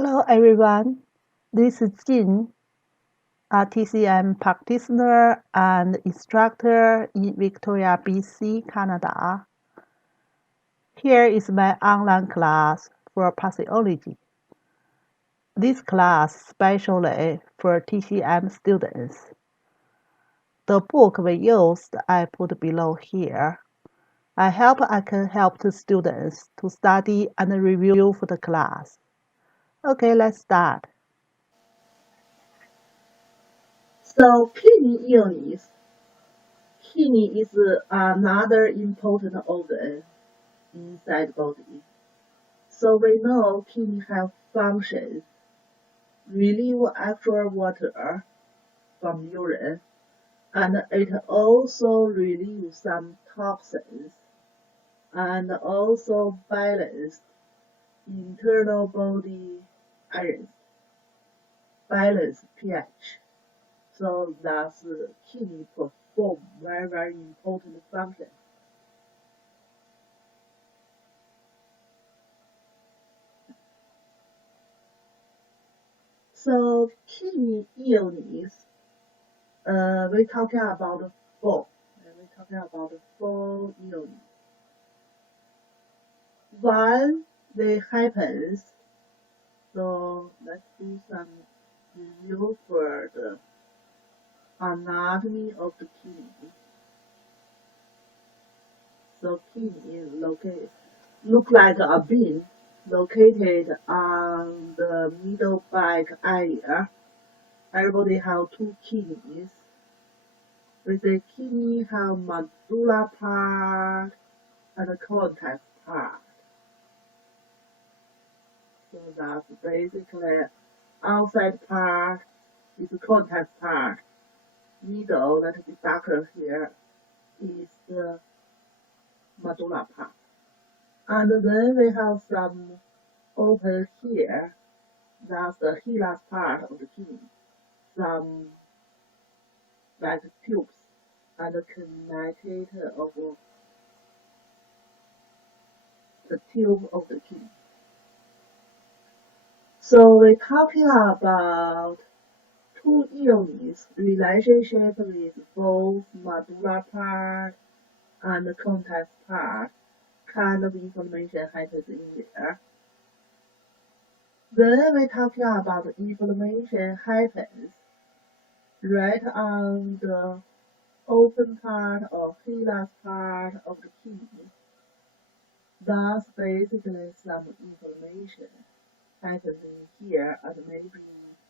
Hello everyone, this is Jin, a TCM practitioner and instructor in Victoria, BC, Canada. Here is my online class for Pathology. This class is specially for TCM students. The book we used I put below here. I hope I can help the students to study and review for the class. Okay, let's start. So, kidney illness. Kidney is another important organ inside body. So we know kidney have functions, relieve extra water from urine, and it also relieves some toxins, and also balance internal body ions, balance pH. So that's kidney perform very important function. So kidney illness, we're talking about four. We're talking about four illness. One, they happens. So let's do some review for the anatomy of the kidney. So kidney look like a bean located on the middle back area. Everybody have two kidneys. With the kidney have medulla part and the contact part. So that's basically outside part is the contact part. Middle, that is darker here, is the medulla part. And then we have some open here. That's the hilus part of the kidney. Some like tubes and connected of the tube of the kidney. So we're talking about two illness relationship with both medulla part and the contact part. Kind of inflammation happens in there. Then we're talking about inflammation happens right on the open part or hilus part of the kidney. That's basically some inflammation happening here and maybe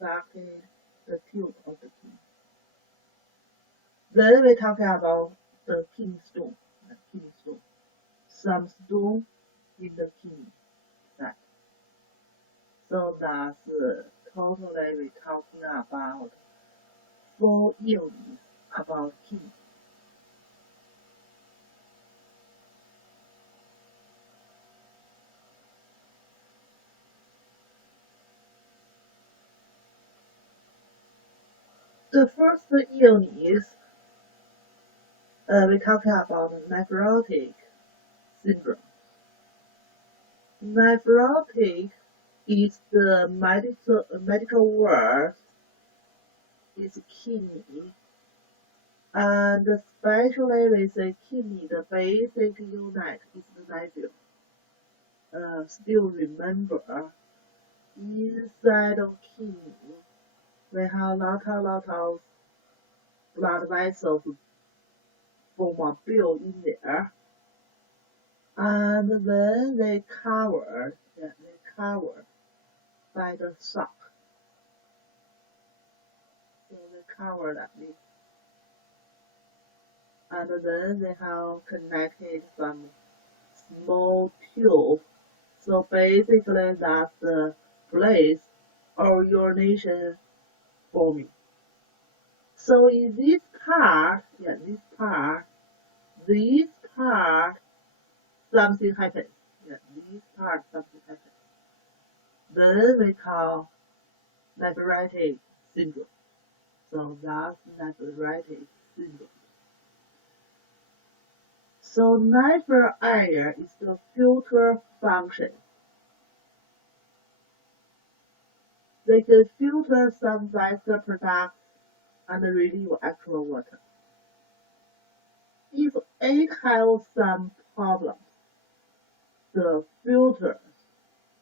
infected the tube of the kidney. Then we're talking about the kidney stone. Some stone in the kidney side. So that's totally we're talking about four illness about kidney. The first illness we're talking about nephrotic syndrome. Nephrotic is the medical word is kidney, and especially with the kidney, the basic unit is the nephron. Still remember, inside of kidney, we have lot of blood vessels form a bill in there, and then they covered by the sock. So they cover like this, and then they have connected some small tube. So basically, that's the place or urination forming. So in this part, something happens. This part, something happens. Then we call nephrotic syndrome. So that's nephrotic syndrome. So nephron area is the filter function. they can filter some waste products and relieve actual water. If it has some problems, the filters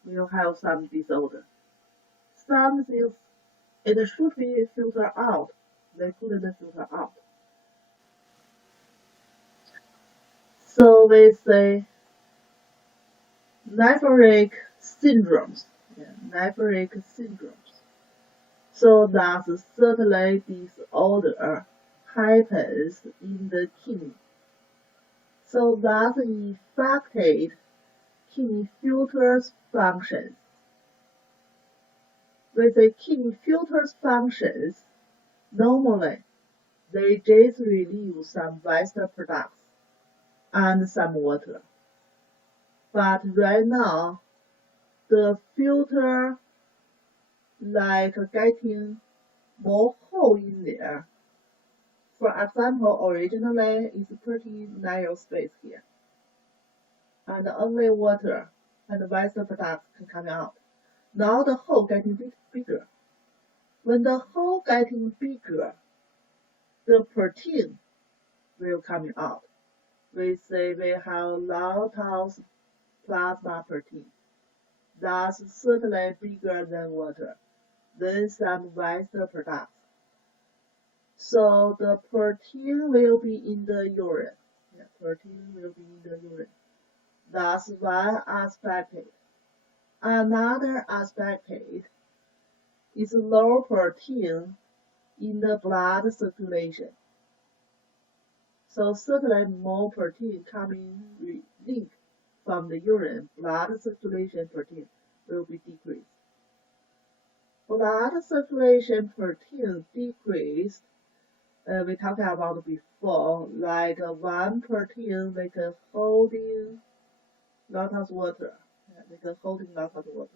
will have some disorder. Some things it should be filtered out, they couldn't filter out. So we say nephrotic syndromes. Yeah, nephrotic syndromes. So that certainly disorder happens in the kidney. So that affected kidney filters functions. With the kidney filters functions, normally they just relieve some waste products and some water. But right now, the filter like getting more hole in there. For example, originally it's pretty narrow space here, and only water and waste products can come out. Now the hole getting bigger. When the hole getting bigger, the protein will come out. We say we have a lot of plasma protein. That's certainly bigger than water, than some waste products. So the protein will be in the urine. Yeah, protein will be in the urine. That's one aspect. Another aspect is low protein in the blood circulation. So certainly more protein coming released from the urine, blood circulation protein will be decreased. Blood circulation protein decreased, we talked about before, like one protein they can holding lot of water. They can holding lot of water.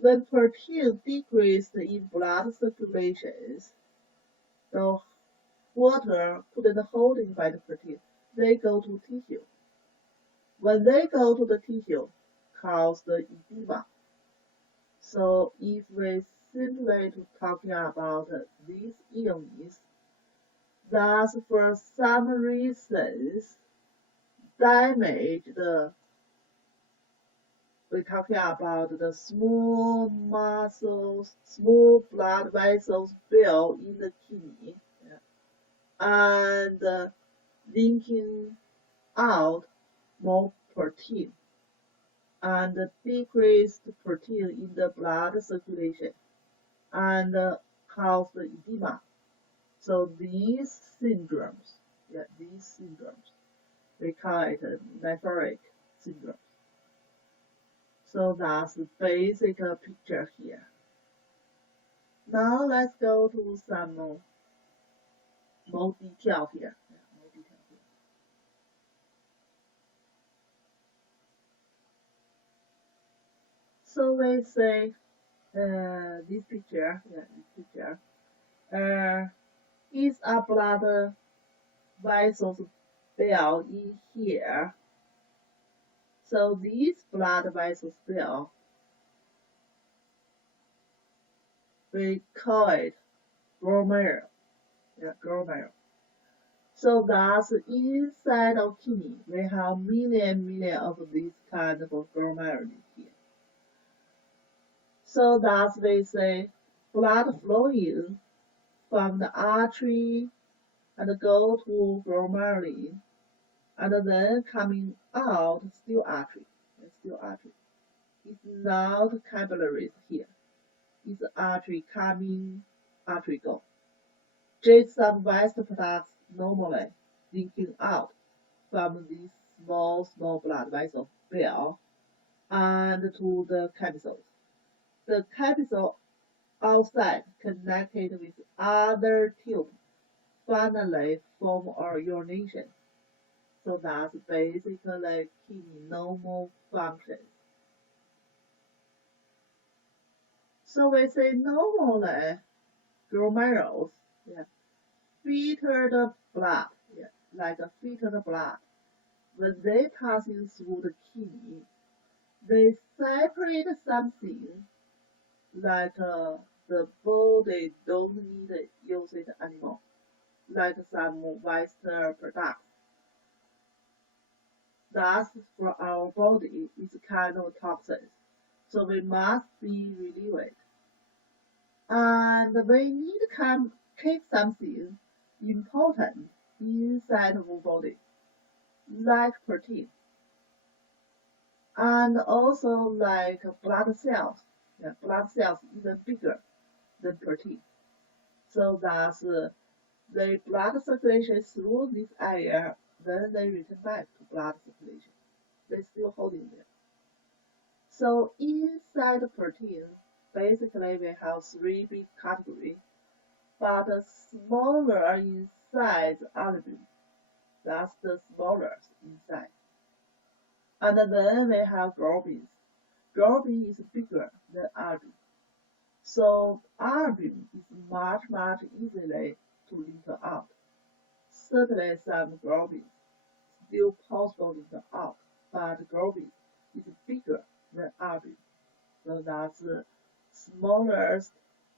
When protein decreased in blood circulations, the water couldn't holding by the protein, they go to tissue. When they go to the tissue, cause the edema. So if we simply talking about this illness, that for some reasons damage the, we're talking about the small muscles, small blood vessels built in the kidney, and linking out more protein and decreased protein in the blood circulation and cause the edema. So these syndromes, we call it nephrotic syndrome. So that's the basic picture here. Now let's go to some more detail here. So we say this picture, is a blood vessels built in here. So these blood vessels built, we call it glomeruli. Glomeruli. So that's inside of kidney. We have million of these kind of glomeruli here. So that's we say blood flowing from the artery and go to glomeruli and then coming out still artery. It's not capillaries here. It's artery coming, artery go. Just some waste products normally linking out from this small blood vessel built and to the capsules. The capsule outside connected with other tubes finally form our urination. So that's basically kidney normal function. So we say normally glomerulus, filter the blood, like a filter the blood. When they passing through the kidney, they separate something like the body don't need use it anymore, like some Western products. Thus, for our body, it's kind of toxins, so we must be relieved. And we need to keep something important inside of our body, like protein, and also like blood cells. Yeah, blood cells even bigger than protein. So that's the blood circulation through this area, then they return back to blood circulation. They still holding there. So inside the protein, basically we have three big categories, but smaller inside albumin. That's the smallest inside. And then we have globins. Globin is bigger than albumin. So albumin is much easily to link out. Certainly some globins still possible link out, but globin is bigger than albumin. So that's the smallest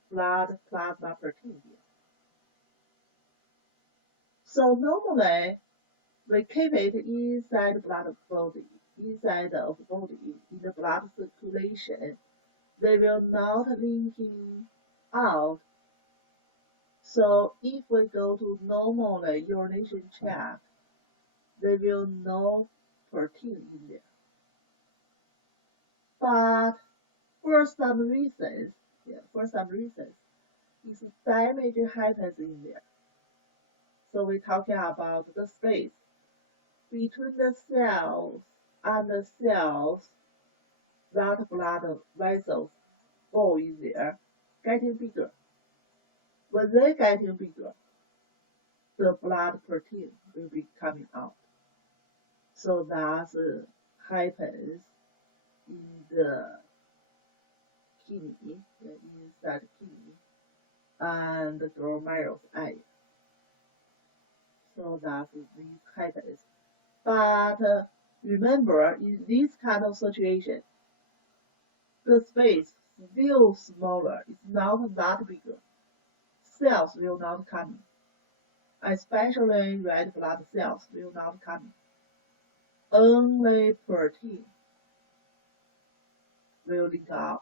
blood plasma protein here. So normally we keep it inside blood body, inside of body, in the blood circulation. They will not linking out. So if we go to normal urination check, there will no protein in there. But for some reasons, it's damage happens in there. So we're talking about the space between the cells and the cells that blood vessels fall in there, getting bigger. When they getting bigger, the blood protein will be coming out. So that happens in the kidney, inside the kidney, and the glomerulus area. So that this happens. But remember, in this kind of situation, the space still smaller. It's not that bigger. Cells will not come, especially red blood cells will not come. Only protein will leak out.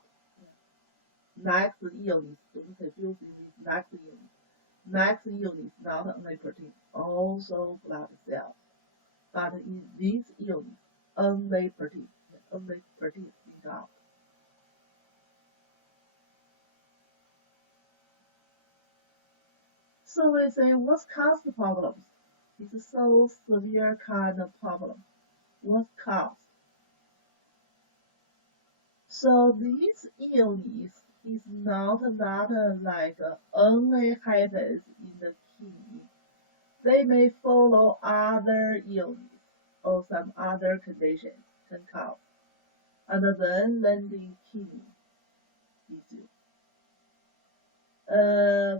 Next unit, don't confuse with next unit. Next unit is not only protein, also blood cells. But in this unit, only protein leak out. So we say, what caused the problems? It's so severe kind of problem. What caused? So this illness is not that like only happens in the kidney. They may follow other illness or some other conditions can cause, and then landing kidney issue.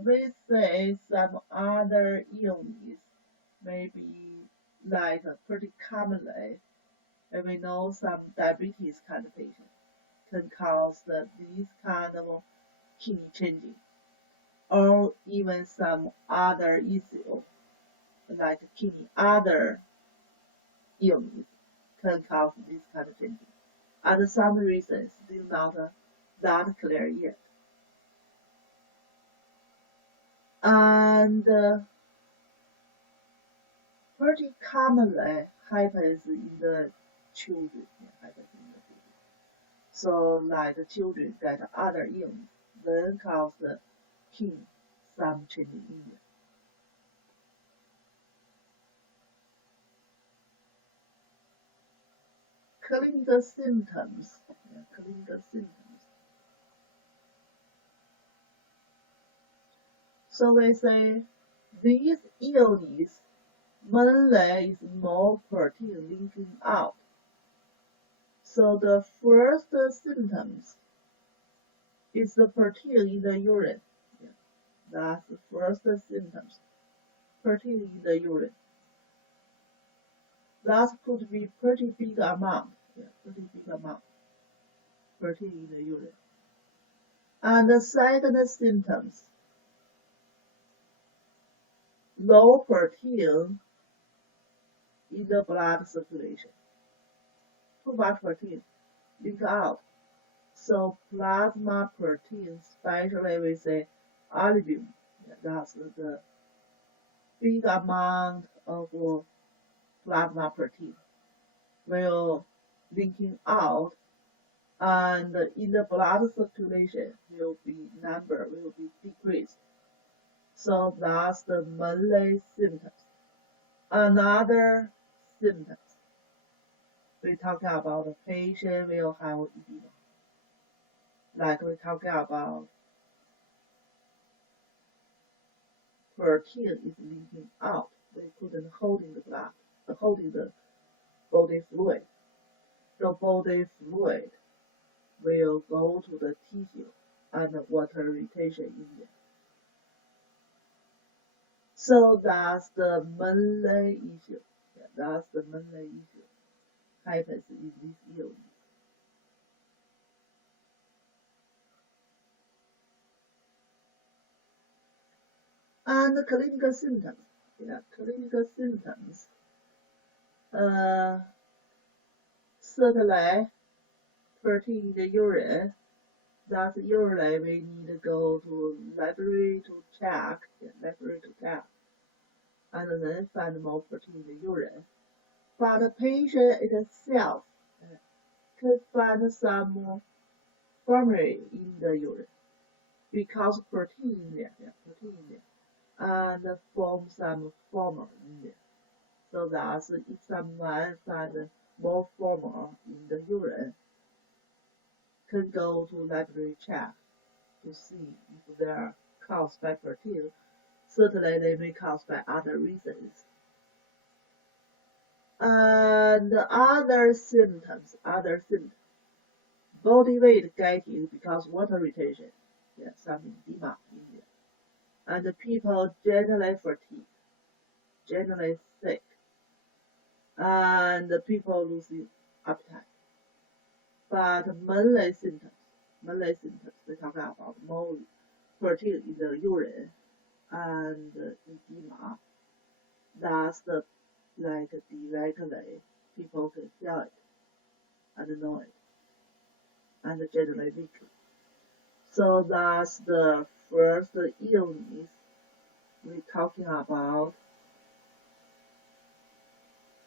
We say some other illness maybe like pretty commonly, and we know some diabetes kind of patient can cause this kind of kidney changing, or even some other issue like kidney other illness can cause this kind of changing. And some reasons still not that clear yet. And pretty commonly happens in the children. So like the children get other illness, then cause the kidney some changing in there. Clinical symptoms. So we say this illness mainly is more protein leaking out. So the first symptoms is the protein in the urine. Yeah, that's the first symptoms. Protein in the urine. That could be pretty big amount. Yeah, pretty big amount. Protein in the urine. And the second symptoms, low protein in the blood circulation. Too much protein leak out. So plasma protein, especially with the albumin, that's the big amount of plasma protein, will leaking out, and in the blood circulation will be decreased. So that's the mainly symptoms. Another symptoms, we talk about the patient will have edema. Like we talk about protein is leaking out. They couldn't holding the blood, holding the body fluid. The body fluid will go to the tissue and water retention in there. So that's the mainly issue. Yeah, that's the mainly issue happens in this illness. And the clinical symptoms. Yeah, clinical symptoms. Certainly, protein in the urine. That's usually we need to go to laboratory to check, and then find more protein in the urine. But the patient itself can find some glomeruli in the urine because protein in there, and form some formula in there. So that's if someone find more formula in the urine, can go to laboratory check to see if they are caused by protein. Certainly they may cause by other reasons. And other symptoms, body weight getting because water retention, yeah, some edema in there. And the people generally fatigued, generally sick, and the people losing appetite. But mainly symptoms, we talk about more protein in the urine and edema. That's the directly people can feel it and know it, and generally weak. So that's the first illness we're talking about